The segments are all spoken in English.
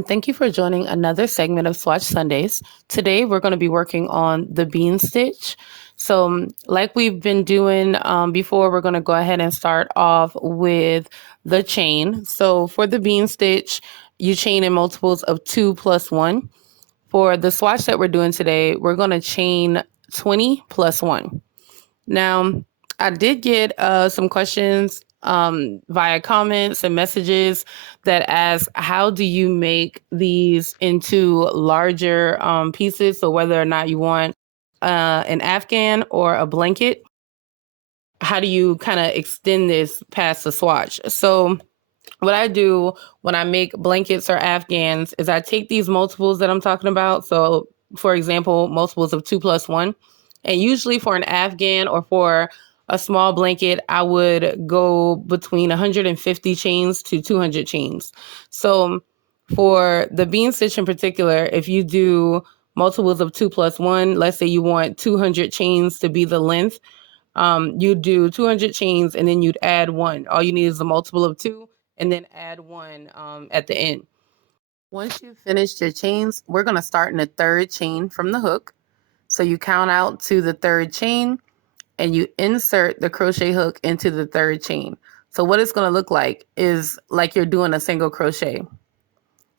and thank you for joining another segment of Swatch Sundays. Today we're going to be working on the bean stitch. So like we've been doing before, we're going to go ahead and start off with the chain. So for the bean stitch, you chain in multiples of 2 plus 1. For the swatch that we're doing today, we're going to chain 20 plus 1. Now, I did get some questions via comments and messages that ask, how do you make these into larger pieces? So whether or not you want an Afghan or a blanket, how do you kind of extend this past the swatch? So what I do when I make blankets or Afghans is I take these multiples that I'm talking about. So for example, multiples of 2 plus 1. And usually for an Afghan or for a small blanket, I would go between 150 chains to 200 chains. So for the bean stitch in particular, if you do multiples of 2 plus 1, let's say you want 200 chains to be the length, you'd do 200 chains and then you'd add 1. All you need is a multiple of 2 and then add 1 at the end. Once you've finished your chains, we're going to start in the third chain from the hook. So you count out to the third chain and you insert the crochet hook into the third chain. So what it's going to look like is like you're doing a single crochet.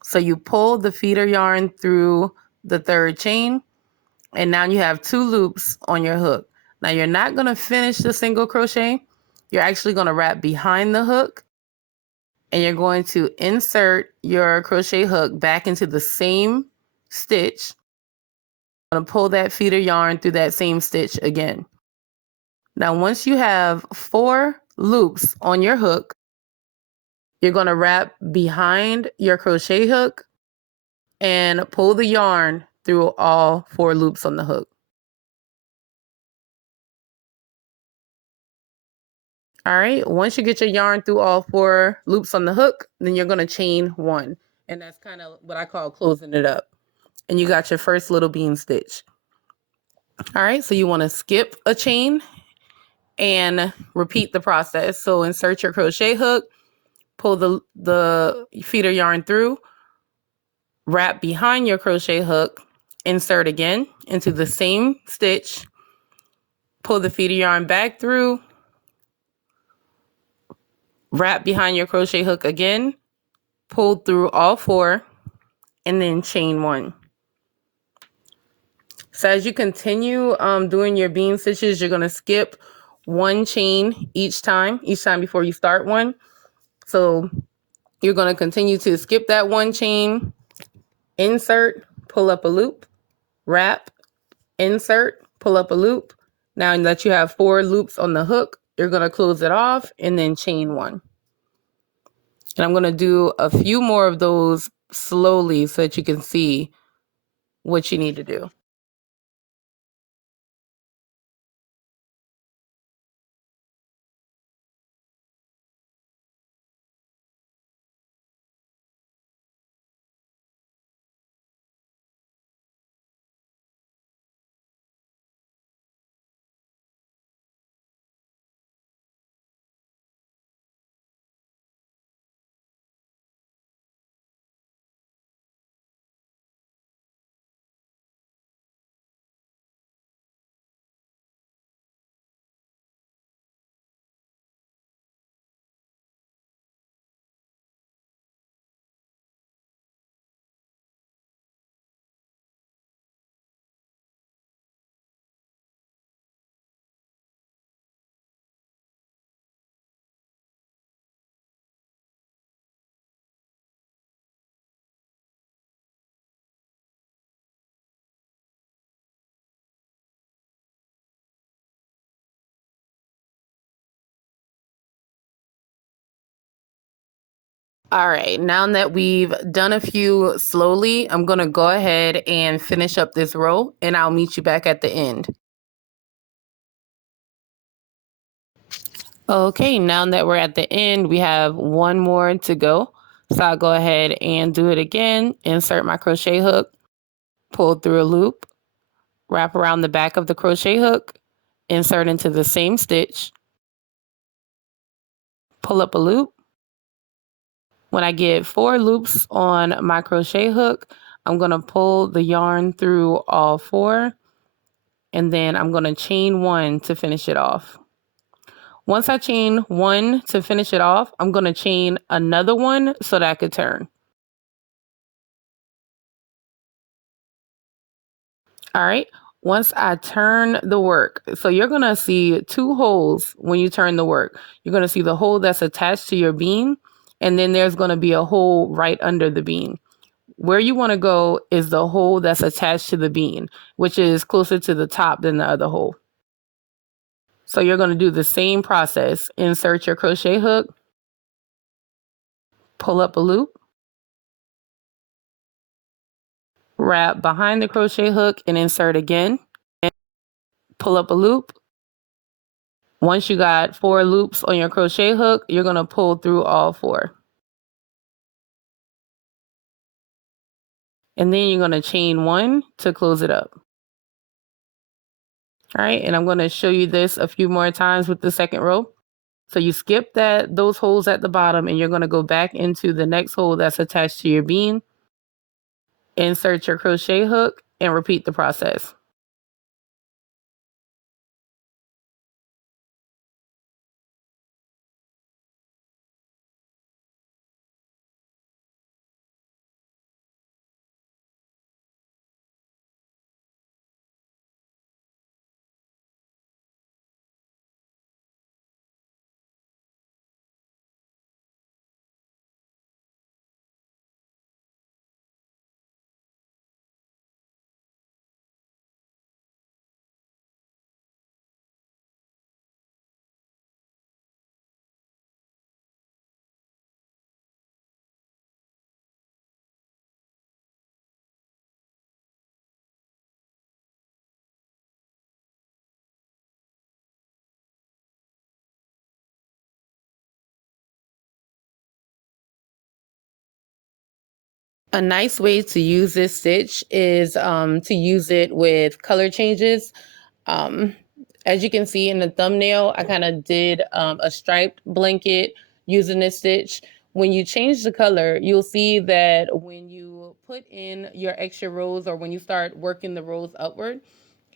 So you pull the feeder yarn through the third chain, and now you have 2 loops on your hook. Now you're not going to finish the single crochet. You're actually going to wrap behind the hook, and you're going to insert your crochet hook back into the same stitch. I'm going to pull that feeder yarn through that same stitch again. Now, once you have 4 loops on your hook, you're going to wrap behind your crochet hook and pull the yarn through all 4 loops on the hook. All right, once you get your yarn through all 4 loops on the hook, then you're going to chain 1. And that's kind of what I call closing it up. And you got your first little bean stitch. All right, so you want to skip a chain and repeat the process. So insert your crochet hook, pull the feeder yarn through, wrap behind your crochet hook, insert again into the same stitch, pull the feeder yarn back through, wrap behind your crochet hook again, pull through all 4, and then chain 1. So as you continue doing your bean stitches, you're going to skip 1 chain each time before you start one. So you're going to continue to skip that 1 chain, insert, pull up a loop, wrap, insert, pull up a loop. Now that you have 4 loops on the hook, you're going to close it off and then chain 1. And I'm going to do a few more of those slowly so that you can see what you need to do. All right, now that we've done a few slowly, I'm going to go ahead and finish up this row, and I'll meet you back at the end. Okay, now that we're at the end, we have 1 more to go. So I'll go ahead and do it again, insert my crochet hook, pull through a loop, wrap around the back of the crochet hook, insert into the same stitch, pull up a loop, When I get 4 loops on my crochet hook, I'm going to pull the yarn through all 4, and then I'm going to chain 1 to finish it off. Once I chain 1 to finish it off, I'm going to chain another 1 so that I could turn. All right. Once I turn the work, so you're going to see 2 holes when you turn the work. You're going to see the hole that's attached to your bean, and then there's going to be a hole right under the bean. Where you want to go is the hole that's attached to the bean, which is closer to the top than the other hole. So you're going to do the same process. Insert your crochet hook, pull up a loop, wrap behind the crochet hook and insert again, and pull up a loop. Once you got 4 loops on your crochet hook, you're going to pull through all 4. And then you're going to chain 1 to close it up. All right, and I'm going to show you this a few more times with the second row. So you skip those holes at the bottom, and you're going to go back into the next hole that's attached to your bean, insert your crochet hook, and repeat the process. A nice way to use this stitch is to use it with color changes. Um, as you can see in the thumbnail, I kind of did a striped blanket using this stitch. When you change the color, you'll see that when you put in your extra rows or when you start working the rows upward,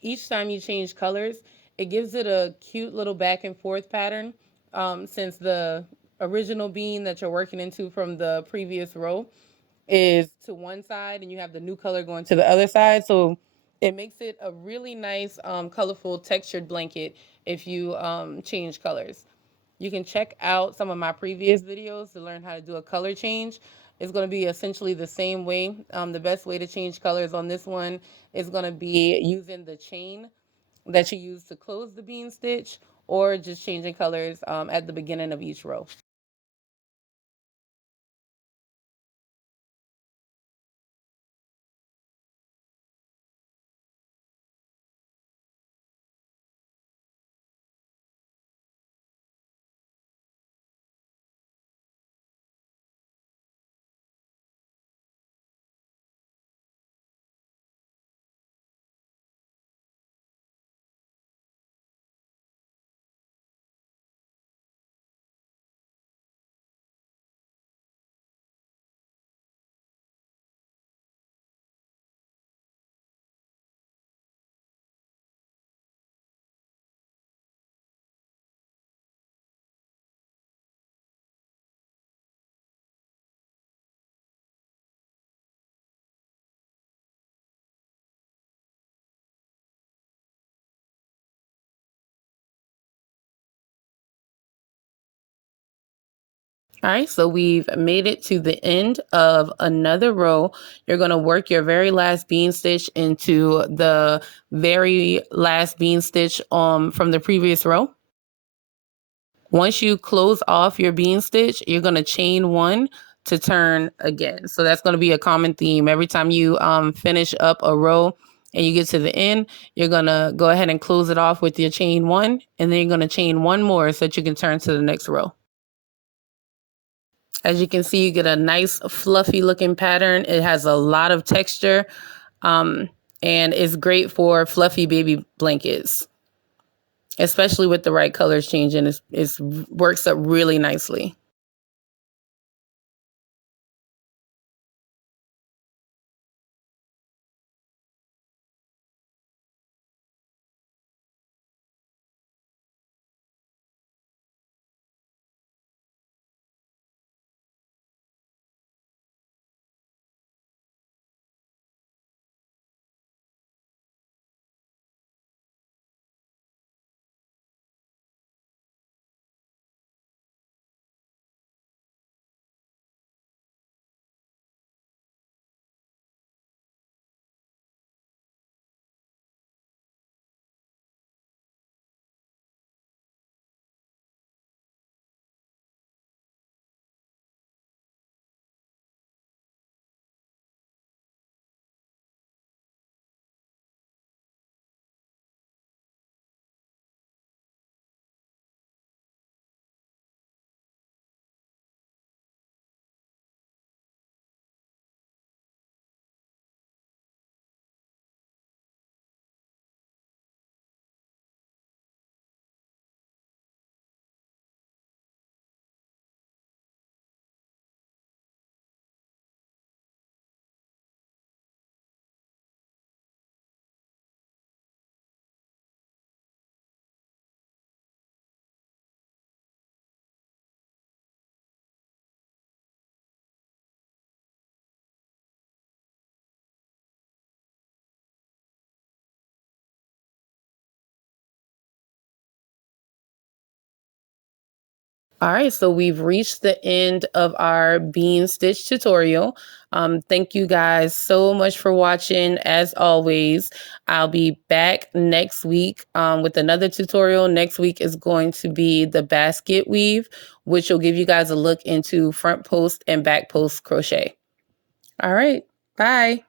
each time you change colors, it gives it a cute little back and forth pattern. Since the original bean that you're working into from the previous row is to one side and you have the new color going to the other side. So it makes it a really nice, colorful textured blanket if you change colors. You can check out some of my previous videos to learn how to do a color change. It's going to be essentially the same way. The best way to change colors on this one is going to be using the chain that you use to close the bean stitch, or just changing colors at the beginning of each row. All right, so we've made it to the end of another row. You're going to work your very last bean stitch into the very last bean stitch from the previous row. Once you close off your bean stitch, you're going to chain 1 to turn again. So that's going to be a common theme. Every time you finish up a row and you get to the end, you're going to go ahead and close it off with your chain 1, and then you're going to chain 1 more so that you can turn to the next row. As you can see, you get a nice fluffy looking pattern. It has a lot of texture, and it's great for fluffy baby blankets, especially with the right colors changing. It works up really nicely. All right, so we've reached the end of our bean stitch tutorial. Thank you guys so much for watching. As always, I'll be back next week with another tutorial. Next week is going to be the basket weave, which will give you guys a look into front post and back post crochet. All right, bye.